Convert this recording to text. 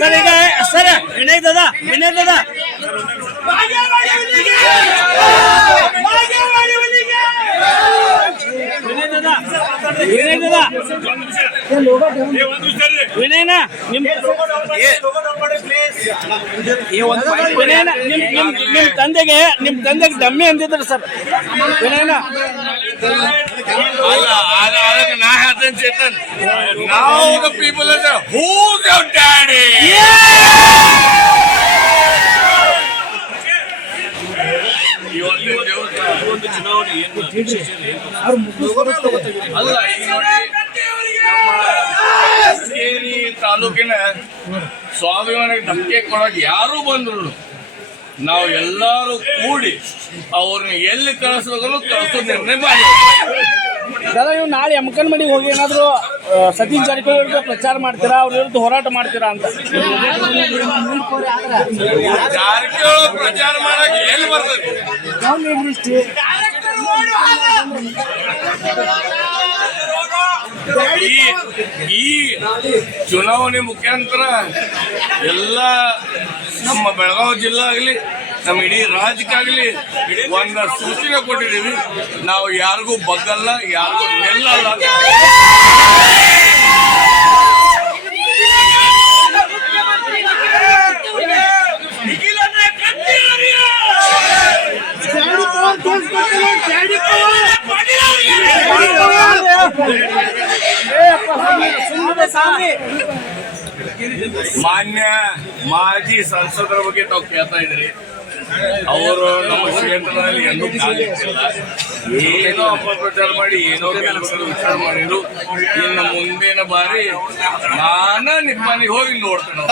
Sir एक sir Vinayak दादा विनायक दादा ದಾದಾ ವಿನಯನ ನಿಮ್ ವಿನಯನ ನಿಮ್ ನಿಮ್ ನಿಮ್ ತಂದೆಗೆ ನಿಮ್ ತಂದೆಗೆ ದಮ್ಮಿ ಅಂದಿದ್ರು ಸರ್. ವಿನಯನ. ನಾ ಹೇಳ್ತೇನೆ ಚೇತನ್. ನಾವು ಪೀಪಲ್ ಹೂಸ್ ಡ್ಯಾಡಿ ಶೃಂಗೇರಿ ತಾಲೂಕಿನ ಸ್ವಾಭಿಮಾನಕ್ಕೆ ಧಕ್ಕೆ ಕೊಡಕ್ ಯಾರು ಬಂದ್ರು ನಾವು ಎಲ್ಲರೂ ಕೂಡಿ ಅವ್ರನ್ನ ಎಲ್ಲಿ ಕಳಿಸ್ಬೇಕು ಕಳಿಸೋ ನಿರ್ಣಯ ಮಾಡಿ ನಾಳೆ ಅಮ್ಮಕನ್ ಮನೆಗೆ ಹೋಗಿ ಏನಾದ್ರು ಸತೀಶ್ ಜಾರಕಿಹೊಳಿ ವಿರುದ್ಧ ಪ್ರಚಾರ ಮಾಡ್ತೀರಾ? ಅವ್ರ ವಿರುದ್ಧ ಹೋರಾಟ ಮಾಡ್ತೀರಾ ಅಂತ. ಜಾರಕಿಹೊಳಿ ಪ್ರಚಾರ ಮಾಡಕ್ ಎಲ್ಲಿ ಬರ್ತದೆ? ಈ ಈ ಚುನಾವಣೆ ಮುಖಾಂತರ ಎಲ್ಲ ನಮ್ಮ ಬೆಳಗಾವಿ ಜಿಲ್ಲೆ ಆಗಲಿ ನಮ್ಮ ಇಡೀ ರಾಜ್ಯಕ್ಕಾಗಲಿ ಒಂದು ಸೂಚನೆ ಕೊಟ್ಟಿದ್ದೀವಿ ನಾವು ಯಾರಿಗೂ ಬಗ್ಗಲ್ಲ, ಯಾರಿಗೂ ನಿಲ್ಲಲ್ಲ. ಮಾನ್ಯ ಮಾಜಿ ಸಂಸದರ ಬಗ್ಗೆ ತಾವು ಕೇಳ್ತಾ ಇದ್ರಿ ಅವರು ನಮ್ಮ ಕ್ಷೇತ್ರದಲ್ಲಿ ಎಲ್ಲೂ ಕಾಲಿಟ್ಟಿಲ್ಲ ಏನೋ ಅಪಪ್ರಚಾರ ಮಾಡಿ, ಏನೋ ಕೆಲಸಗಳು ವಿಚಾರ ಮಾಡಿದ್ರು. ಇನ್ನು ಮುಂದಿನ ಬಾರಿ ನಾನ ನಿಮ್ಮ ಮನೆಗೆ ಹೋಗಿ ನೋಡ್ತೇನೆ